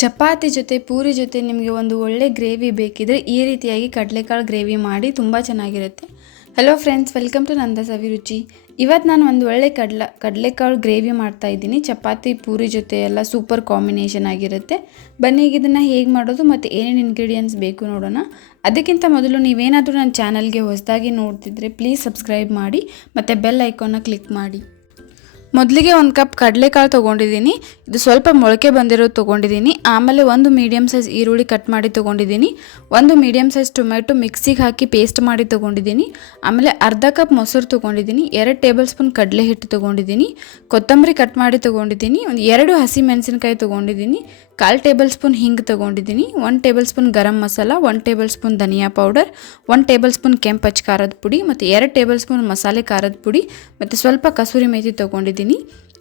ಚಪಾತಿ ಜೊತೆ ಪೂರಿ ಜೊತೆ ನಿಮಗೆ ಒಂದು ಒಳ್ಳೆ ಗ್ರೇವಿ ಬೇಕಿದ್ರೆ ಈ ರೀತಿಯಾಗಿ ಕಡಲೆಕಾಳು ಗ್ರೇವಿ ಮಾಡಿ ತುಂಬ ಚೆನ್ನಾಗಿರುತ್ತೆ. ಹಲೋ ಫ್ರೆಂಡ್ಸ್, ವೆಲ್ಕಮ್ ಟು ನಂದ ಸವಿರುಚಿ. ಇವತ್ತು ನಾನು ಒಂದು ಒಳ್ಳೆ ಕಡಲೆಕಾಳು ಗ್ರೇವಿ ಮಾಡ್ತಾ ಇದ್ದೀನಿ. ಚಪಾತಿ ಪೂರಿ ಜೊತೆ ಎಲ್ಲ ಸೂಪರ್ ಕಾಂಬಿನೇಷನ್ ಆಗಿರುತ್ತೆ. ಬನ್ನಿ ಈಗ ಇದನ್ನು ಹೇಗೆ ಮಾಡೋದು ಮತ್ತು ಏನೇನು ಇಂಗ್ರೀಡಿಯೆಂಟ್ಸ್ ಬೇಕು ನೋಡೋಣ. ಅದಕ್ಕಿಂತ ಮೊದಲು ನೀವೇನಾದರೂ ನನ್ನ ಚಾನಲ್ಗೆ ಹೊಸದಾಗಿ ನೋಡ್ತಿದ್ರೆ ಪ್ಲೀಸ್ ಸಬ್ಸ್ಕ್ರೈಬ್ ಮಾಡಿ ಮತ್ತು ಬೆಲ್ ಐಕಾನ್ನ ಕ್ಲಿಕ್ ಮಾಡಿ. ಮೊದಲಿಗೆ ಒಂದು ಕಪ್ ಕಡಲೆಕಾಳು ತೊಗೊಂಡಿದ್ದೀನಿ. ಇದು ಸ್ವಲ್ಪ ಮೊಳಕೆ ಬಂದಿರೋದು ತೊಗೊಂಡಿದ್ದೀನಿ. ಆಮೇಲೆ ಒಂದು ಮೀಡಿಯಮ್ ಸೈಜ್ ಈರುಳ್ಳಿ ಕಟ್ ಮಾಡಿ ತೊಗೊಂಡಿದ್ದೀನಿ. ಒಂದು ಮೀಡಿಯಮ್ ಸೈಜ್ ಟೊಮೆಟೊ ಮಿಕ್ಸಿಗೆ ಹಾಕಿ ಪೇಸ್ಟ್ ಮಾಡಿ ತೊಗೊಂಡಿದ್ದೀನಿ. ಆಮೇಲೆ ಅರ್ಧ ಕಪ್ ಮೊಸರು ತೊಗೊಂಡಿದ್ದೀನಿ. 2 ಟೇಬಲ್ ಸ್ಪೂನ್ ಕಡಲೆ ಹಿಟ್ಟು ತೊಗೊಂಡಿದ್ದೀನಿ. ಕೊತ್ತಂಬರಿ ಕಟ್ ಮಾಡಿ ತೊಗೊಂಡಿದ್ದೀನಿ. ಒಂದು 2 ಹಸಿ ಮೆಣಸಿನಕಾಯಿ ತೊಗೊಂಡಿದ್ದೀನಿ. 1/4 ಟೇಬಲ್ ಸ್ಪೂನ್ ಹಿಂಗೆ ತೊಗೊಂಡಿದ್ದೀನಿ. 1 table spoon garam masala, 1 table spoon ಧನಿಯಾ ಪೌಡರ್, 1 ಟೇಬಲ್ ಸ್ಪೂನ್ ಕೆಂಪು ಹಚ್ಚ ಖಾರದ ಪುಡಿ ಮತ್ತು 2 ಟೇಬಲ್ ಸ್ಪೂನ್ ಮಸಾಲೆ ಖಾರದ ಪುಡಿ ಮತ್ತು ಸ್ವಲ್ಪ ಕಸೂರಿ ಮೇಥಿ ತೊಗೊಂಡಿದ್ದೀನಿ.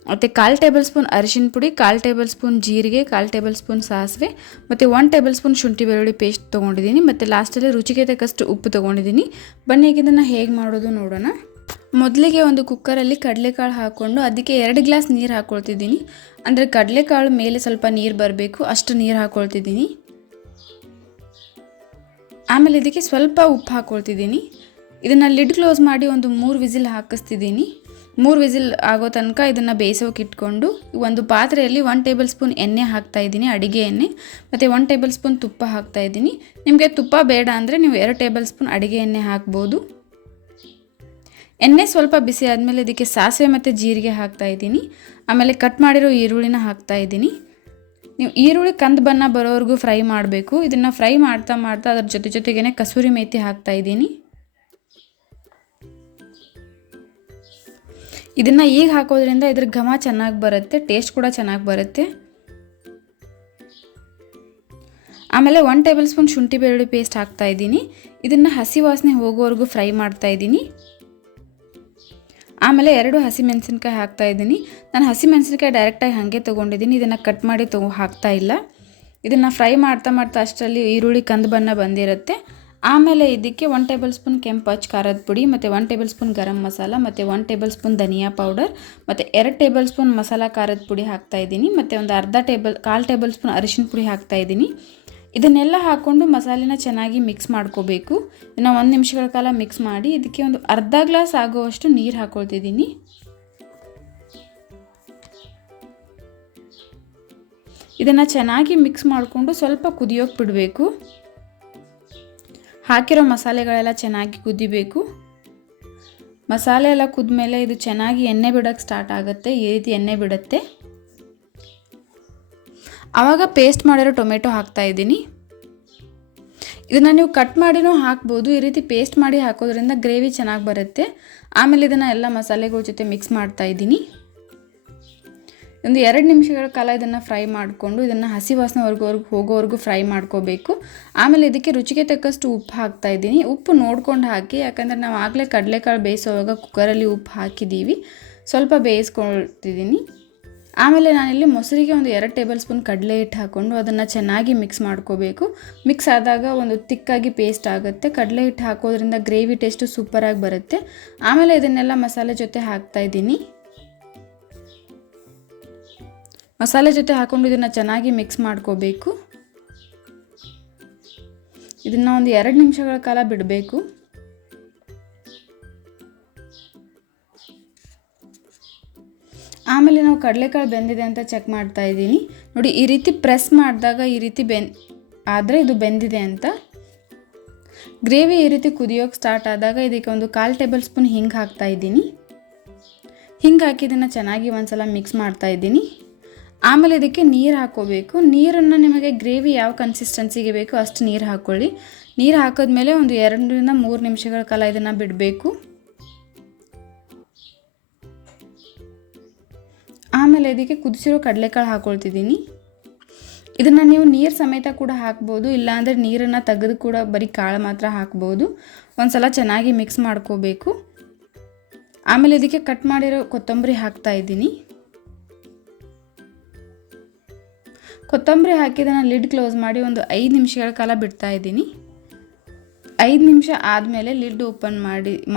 ಮತ್ತು 1/4 ಟೇಬಲ್ ಸ್ಪೂನ್ ಅರಿಶಿನ ಪುಡಿ, 1/4 ಟೇಬಲ್ ಸ್ಪೂನ್ ಜೀರಿಗೆ, 1/4 ಟೇಬಲ್ ಸ್ಪೂನ್ ಸಾಸಿವೆ ಮತ್ತು 1 ಟೇಬಲ್ ಸ್ಪೂನ್ ಶುಂಠಿ ಬೆಳ್ಳುಳ್ಳಿ ಪೇಸ್ಟ್ ತೊಗೊಂಡಿದ್ದೀನಿ. ಮತ್ತು ಲಾಸ್ಟಲ್ಲಿ ರುಚಿಗೆ ತಕ್ಕಷ್ಟು ಉಪ್ಪು ತೊಗೊಂಡಿದ್ದೀನಿ. ಬನ್ನಿ ಈಗ ಇದನ್ನು ಹೇಗೆ ಮಾಡೋದು ನೋಡೋಣ. ಮೊದಲಿಗೆ ಒಂದು ಕುಕ್ಕರಲ್ಲಿ ಕಡಲೆಕಾಳು ಹಾಕ್ಕೊಂಡು ಅದಕ್ಕೆ 2 ಗ್ಲಾಸ್ ನೀರು ಹಾಕ್ಕೊಳ್ತಿದ್ದೀನಿ. ಅಂದರೆ ಕಡಲೆಕಾಳು ಮೇಲೆ ಸ್ವಲ್ಪ ನೀರು ಬರಬೇಕು, ಅಷ್ಟು ನೀರು ಹಾಕ್ಕೊಳ್ತಿದ್ದೀನಿ. ಆಮೇಲೆ ಇದಕ್ಕೆ ಸ್ವಲ್ಪ ಉಪ್ಪು ಹಾಕ್ಕೊಳ್ತಿದ್ದೀನಿ. ಇದನ್ನು ಲಿಡ್ ಕ್ಲೋಸ್ ಮಾಡಿ ಒಂದು 3 ವಿಸಿಲ್ ಹಾಕಿಸ್ತಿದ್ದೀನಿ. 3 ವಿಸಿಲ್ ಆಗೋ ತನಕ ಇದನ್ನು ಬೇಯಿಸೋಕೆ ಇಟ್ಕೊಂಡು ಒಂದು ಪಾತ್ರೆಯಲ್ಲಿ 1 ಟೇಬಲ್ ಸ್ಪೂನ್ ಎಣ್ಣೆ ಹಾಕ್ತಾಯಿದ್ದೀನಿ, ಅಡುಗೆ ಎಣ್ಣೆ, ಮತ್ತು 1 ಟೇಬಲ್ ಸ್ಪೂನ್ ತುಪ್ಪ ಹಾಕ್ತಾಯಿದ್ದೀನಿ. ನಿಮಗೆ ತುಪ್ಪ ಬೇಡ ಅಂದರೆ ನೀವು 2 ಟೇಬಲ್ ಸ್ಪೂನ್ ಅಡುಗೆ ಎಣ್ಣೆ ಹಾಕ್ಬೋದು. ಎಣ್ಣೆ ಸ್ವಲ್ಪ ಬಿಸಿ ಆದಮೇಲೆ ಇದಕ್ಕೆ ಸಾಸಿವೆ ಮತ್ತು ಜೀರಿಗೆ ಹಾಕ್ತಾಯಿದ್ದೀನಿ. ಆಮೇಲೆ ಕಟ್ ಮಾಡಿರೋ ಈರುಳ್ಳಿನ ಹಾಕ್ತಾಯಿದ್ದೀನಿ. ನೀವು ಈರುಳ್ಳಿ ಕಂದು ಬಣ್ಣ ಬರೋವರೆಗೂ ಫ್ರೈ ಮಾಡಬೇಕು. ಇದನ್ನು ಫ್ರೈ ಮಾಡ್ತಾ ಮಾಡ್ತಾ ಅದ್ರ ಜೊತೆಗೇ ಕಸೂರಿ ಮೇಥಿ ಹಾಕ್ತಾಯಿದ್ದೀನಿ. ಇದನ್ನು ಈಗ ಹಾಕೋದ್ರಿಂದ ಇದ್ರ ಘಮ ಚೆನ್ನಾಗಿ ಬರುತ್ತೆ, ಟೇಸ್ಟ್ ಕೂಡ ಚೆನ್ನಾಗಿ ಬರುತ್ತೆ. ಆಮೇಲೆ 1 ಟೇಬಲ್ ಸ್ಪೂನ್ ಶುಂಠಿ ಬೆಳ್ಳುಳ್ಳಿ ಪೇಸ್ಟ್ ಹಾಕ್ತಾಯಿದ್ದೀನಿ. ಇದನ್ನು ಹಸಿ ವಾಸನೆ ಹೋಗೋವರೆಗೂ ಫ್ರೈ ಮಾಡ್ತಾಯಿದ್ದೀನಿ. ಆಮೇಲೆ 2 ಹಸಿಮೆಣಸಿನ್ಕಾಯಿ ಹಾಕ್ತಾಯಿದ್ದೀನಿ. ನಾನು ಹಸಿಮೆಣಸಿನ್ಕಾಯಿ ಡೈರೆಕ್ಟಾಗಿ ಹಾಗೆ ತೊಗೊಂಡಿದ್ದೀನಿ, ಇದನ್ನು ಕಟ್ ಮಾಡಿ ಹಾಕ್ತಾ ಇಲ್ಲ. ಇದನ್ನು ಫ್ರೈ ಮಾಡ್ತಾ ಮಾಡ್ತಾ ಅಷ್ಟರಲ್ಲಿ ಈರುಳ್ಳಿ ಕಂದು ಬಣ್ಣ ಬಂದಿರುತ್ತೆ. ಆಮೇಲೆ ಇದಕ್ಕೆ 1 ಟೇಬಲ್ ಸ್ಪೂನ್ ಕೆಂಪು ಹಚ್ಚ ಖಾರದ ಪುಡಿ ಮತ್ತು 1 ಟೇಬಲ್ ಸ್ಪೂನ್ ಗರಂ ಮಸಾಲ ಮತ್ತು 1 ಟೇಬಲ್ ಸ್ಪೂನ್ ಧನಿಯಾ ಪೌಡರ್ ಮತ್ತು 2 ಟೇಬಲ್ ಸ್ಪೂನ್ ಮಸಾಲ ಖಾರದ ಪುಡಿ ಹಾಕ್ತಾಯಿದ್ದೀನಿ. ಮತ್ತು ಒಂದು 1/2 ಟೇಬಲ್ ಸ್ಪೂನ್ ಅರಿಶಿನ ಪುಡಿ ಹಾಕ್ತಾಯಿದ್ದೀನಿ. ಇದನ್ನೆಲ್ಲ ಹಾಕ್ಕೊಂಡು ಮಸಾಲೆನ ಚೆನ್ನಾಗಿ ಮಿಕ್ಸ್ ಮಾಡ್ಕೋಬೇಕು. ಇದನ್ನು 1 ನಿಮಿಷಗಳ ಕಾಲ ಮಿಕ್ಸ್ ಮಾಡಿ ಇದಕ್ಕೆ ಒಂದು ಅರ್ಧ ಗ್ಲಾಸ್ ಆಗುವಷ್ಟು ನೀರು ಹಾಕ್ಕೊಳ್ತಿದ್ದೀನಿ. ಇದನ್ನು ಚೆನ್ನಾಗಿ ಮಿಕ್ಸ್ ಮಾಡಿಕೊಂಡು ಸ್ವಲ್ಪ ಕುದಿಯೋಕೆ ಬಿಡಬೇಕು. ಹಾಕಿರೋ ಮಸಾಲೆಗಳೆಲ್ಲ ಚೆನ್ನಾಗಿ ಕುದಿಬೇಕು. ಮಸಾಲೆ ಎಲ್ಲ ಕುದ್ಮೇಲೆ ಇದು ಚೆನ್ನಾಗಿ ಎಣ್ಣೆ ಬಿಡೋಕ್ಕೆ ಸ್ಟಾರ್ಟ್ ಆಗುತ್ತೆ. ಈ ರೀತಿ ಎಣ್ಣೆ ಬಿಡುತ್ತೆ. ಆವಾಗ ಪೇಸ್ಟ್ ಮಾಡಿರೋ ಟೊಮೆಟೊ ಹಾಕ್ತಾಯಿದ್ದೀನಿ. ಇದನ್ನು ನೀವು ಕಟ್ ಮಾಡಿನೂ ಹಾಕ್ಬೋದು. ಈ ರೀತಿ ಪೇಸ್ಟ್ ಮಾಡಿ ಹಾಕೋದ್ರಿಂದ ಗ್ರೇವಿ ಚೆನ್ನಾಗಿ ಬರುತ್ತೆ. ಆಮೇಲೆ ಇದನ್ನು ಎಲ್ಲ ಮಸಾಲೆಗಳ ಜೊತೆ ಮಿಕ್ಸ್ ಮಾಡ್ತಾಯಿದ್ದೀನಿ. ಒಂದು 2 ನಿಮಿಷಗಳ ಕಾಲ ಇದನ್ನು ಫ್ರೈ ಮಾಡಿಕೊಂಡು ಇದನ್ನು ಹಸಿ ವಾಸನೆ ಹೋಗೋವರೆಗೂ ಫ್ರೈ ಮಾಡ್ಕೋಬೇಕು. ಆಮೇಲೆ ಇದಕ್ಕೆ ರುಚಿಗೆ ತಕ್ಕಷ್ಟು ಉಪ್ಪು ಹಾಕ್ತಾಯಿದ್ದೀನಿ. ಉಪ್ಪು ನೋಡ್ಕೊಂಡು ಹಾಕಿ, ಯಾಕಂದರೆ ನಾವು ಆಗಲೇ ಕಡಲೆಕಾಳು ಬೇಯಿಸೋವಾಗ ಕುಕ್ಕರಲ್ಲಿ ಉಪ್ಪು ಹಾಕಿದ್ದೀವಿ. ಸ್ವಲ್ಪ ಬೇಯಿಸ್ಕೊಳ್ತಿದ್ದೀನಿ. ಆಮೇಲೆ ನಾನಿಲ್ಲಿ ಮೊಸರಿಗೆ ಒಂದು 2 ಟೇಬಲ್ ಸ್ಪೂನ್ ಕಡಲೆ ಹಿಟ್ಟು ಹಾಕ್ಕೊಂಡು ಅದನ್ನು ಚೆನ್ನಾಗಿ ಮಿಕ್ಸ್ ಮಾಡ್ಕೋಬೇಕು. ಮಿಕ್ಸ್ ಆದಾಗ ಒಂದು ತಿಕ್ಕಾಗಿ ಪೇಸ್ಟ್ ಆಗುತ್ತೆ. ಕಡಲೆ ಹಿಟ್ಟು ಹಾಕೋದ್ರಿಂದ ಗ್ರೇವಿ ಟೇಸ್ಟು ಸೂಪರಾಗಿ ಬರುತ್ತೆ. ಆಮೇಲೆ ಇದನ್ನೆಲ್ಲ ಮಸಾಲೆ ಜೊತೆ ಹಾಕ್ತಾಯಿದ್ದೀನಿ. ಮಸಾಲೆ ಜೊತೆ ಹಾಕ್ಕೊಂಡು ಇದನ್ನು ಚೆನ್ನಾಗಿ ಮಿಕ್ಸ್ ಮಾಡ್ಕೋಬೇಕು. ಇದನ್ನು ಒಂದು 2 ನಿಮಿಷಗಳ ಕಾಲ ಬಿಡಬೇಕು. ಆಮೇಲೆ ನಾವು ಕಡಲೆಕಾಳು ಬೆಂದಿದೆ ಅಂತ ಚೆಕ್ ಮಾಡ್ತಾ ಇದ್ದೀನಿ. ನೋಡಿ, ಈ ರೀತಿ ಪ್ರೆಸ್ ಮಾಡಿದಾಗ ಈ ರೀತಿ ಆದರೆ ಇದು ಬೆಂದಿದೆ ಅಂತ. ಗ್ರೇವಿ ಈ ರೀತಿ ಕುದಿಯೋಕೆ ಸ್ಟಾರ್ಟ್ ಆದಾಗ ಇದಕ್ಕೆ ಒಂದು 1/4 ಟೇಬಲ್ ಸ್ಪೂನ್ ಹಿಂಗೆ ಹಾಕ್ತಾಯಿದ್ದೀನಿ. ಹಿಂಗೆ ಹಾಕಿ ಇದನ್ನು ಚೆನ್ನಾಗಿ ಒಂದ್ಸಲ ಮಿಕ್ಸ್ ಮಾಡ್ತಾಯಿದ್ದೀನಿ. ಆಮೇಲೆ ಇದಕ್ಕೆ ನೀರು ಹಾಕ್ಕೋಬೇಕು. ನೀರನ್ನು ನಿಮಗೆ ಗ್ರೇವಿ ಯಾವ ಕನ್ಸಿಸ್ಟೆನ್ಸಿಗೆ ಬೇಕೋ ಅಷ್ಟು ನೀರು ಹಾಕ್ಕೊಳ್ಳಿ. ನೀರು ಹಾಕಿದ್ಮೇಲೆ ಒಂದು 2 ರಿಂದ 3 ನಿಮಿಷಗಳ ಕಾಲ ಇದನ್ನು ಬಿಡಬೇಕು. ಆಮೇಲೆ ಇದಕ್ಕೆ ಕುದಿಸಿರೋ ಕಡಲೆಕಾಳು ಹಾಕ್ಕೊಳ್ತಿದ್ದೀನಿ. ಇದನ್ನು ನೀವು ನೀರು ಸಮೇತ ಕೂಡ ಹಾಕ್ಬೋದು, ಇಲ್ಲಾಂದರೆ ನೀರನ್ನು ತೆಗೆದು ಕೂಡ ಬರೀ ಕಾಳು ಮಾತ್ರ ಹಾಕ್ಬೋದು. ಒಂದು ಸಲ ಚೆನ್ನಾಗಿ ಮಿಕ್ಸ್ ಮಾಡ್ಕೋಬೇಕು. ಆಮೇಲೆ ಇದಕ್ಕೆ ಕಟ್ ಮಾಡಿರೋ ಕೊತ್ತಂಬರಿ ಹಾಕ್ತಾಯಿದ್ದೀನಿ. ಕೊತ್ತಂಬರಿ ಹಾಕಿದ್ದನ್ನು ಲಿಡ್ ಕ್ಲೋಸ್ ಮಾಡಿ ಒಂದು 5 ನಿಮಿಷಗಳ ಕಾಲ ಬಿಡ್ತಾಯಿದ್ದೀನಿ. 5 ನಿಮಿಷ ಆದಮೇಲೆ ಲಿಡ್ ಓಪನ್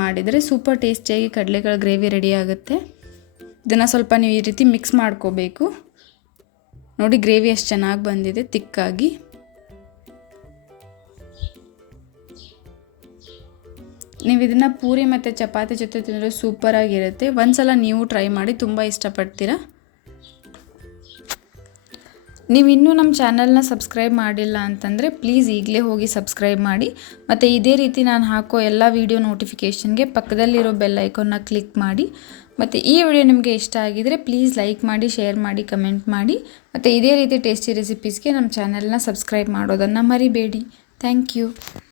ಮಾಡಿದರೆ ಸೂಪರ್ ಟೇಸ್ಟಿಯಾಗಿ ಕಡಲೆಕಾಳು ಗ್ರೇವಿ ರೆಡಿ ಆಗುತ್ತೆ. ಇದನ್ನು ಸ್ವಲ್ಪ ನೀವು ಈ ರೀತಿ ಮಿಕ್ಸ್ ಮಾಡ್ಕೋಬೇಕು. ನೋಡಿ ಗ್ರೇವಿ ಎಷ್ಟು ಚೆನ್ನಾಗಿ ಬಂದಿದೆ ತಿಕ್ಕಾಗಿ. ನೀವು ಇದನ್ನು ಪೂರಿ ಮತ್ತು ಚಪಾತಿ ಜೊತೆ ತಿಂದರೆ ಸೂಪರಾಗಿರುತ್ತೆ. ಒಂದ್ಸಲ ನೀವು ಟ್ರೈ ಮಾಡಿ, ತುಂಬ ಇಷ್ಟಪಡ್ತೀರಾ. ನೀವು ಇನ್ನೂ ನಮ್ಮ ಚಾನಲ್ನ ಸಬ್ಸ್ಕ್ರೈಬ್ ಮಾಡಿಲ್ಲ ಅಂತಂದರೆ ಪ್ಲೀಸ್ ಈಗಲೇ ಹೋಗಿ ಸಬ್ಸ್ಕ್ರೈಬ್ ಮಾಡಿ. ಮತ್ತು ಇದೇ ರೀತಿ ನಾನು ಹಾಕೋ ಎಲ್ಲ ವೀಡಿಯೋ ನೋಟಿಫಿಕೇಷನ್ಗೆ ಪಕ್ಕದಲ್ಲಿರೋ ಬೆಲ್ ಐಕಾನ್ನ ಕ್ಲಿಕ್ ಮಾಡಿ. ಮತ್ತು ಈ ವಿಡಿಯೋ ನಿಮಗೆ ಇಷ್ಟ ಆಗಿದರೆ ಪ್ಲೀಸ್ ಲೈಕ್ ಮಾಡಿ, ಶೇರ್ ಮಾಡಿ, ಕಮೆಂಟ್ ಮಾಡಿ. ಮತ್ತು ಇದೇ ರೀತಿ ಟೇಸ್ಟಿ ರೆಸಿಪೀಸ್ಗೆ ನಮ್ಮ ಚಾನಲ್ನ ಸಬ್ಸ್ಕ್ರೈಬ್ ಮಾಡೋದನ್ನು ಮರಿಬೇಡಿ. Thank you.